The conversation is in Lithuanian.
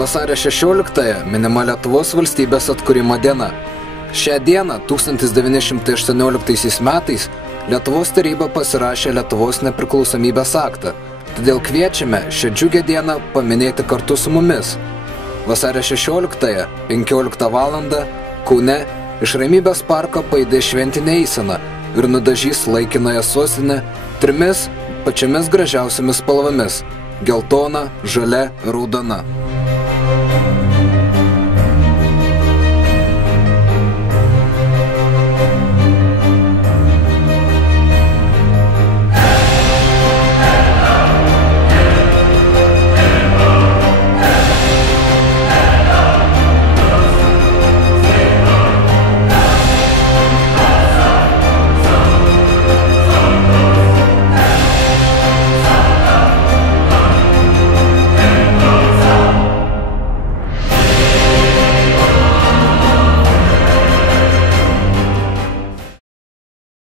Vasario 16-ąją minima Lietuvos valstybės atkūrimo diena. Šią dieną 1918 metais Lietuvos taryba pasirašė Lietuvos nepriklausomybės aktą, todėl kviečiame šią džiugią dieną paminėti kartu su mumis. Vasario 16-ąją 15 val. Kaune iš Ramybės parko paeidės šventinė eisena ir nudažys laikinąją sostinę trimis pačiamis gražiausiamis spalvomis – geltona, žalia, raudona.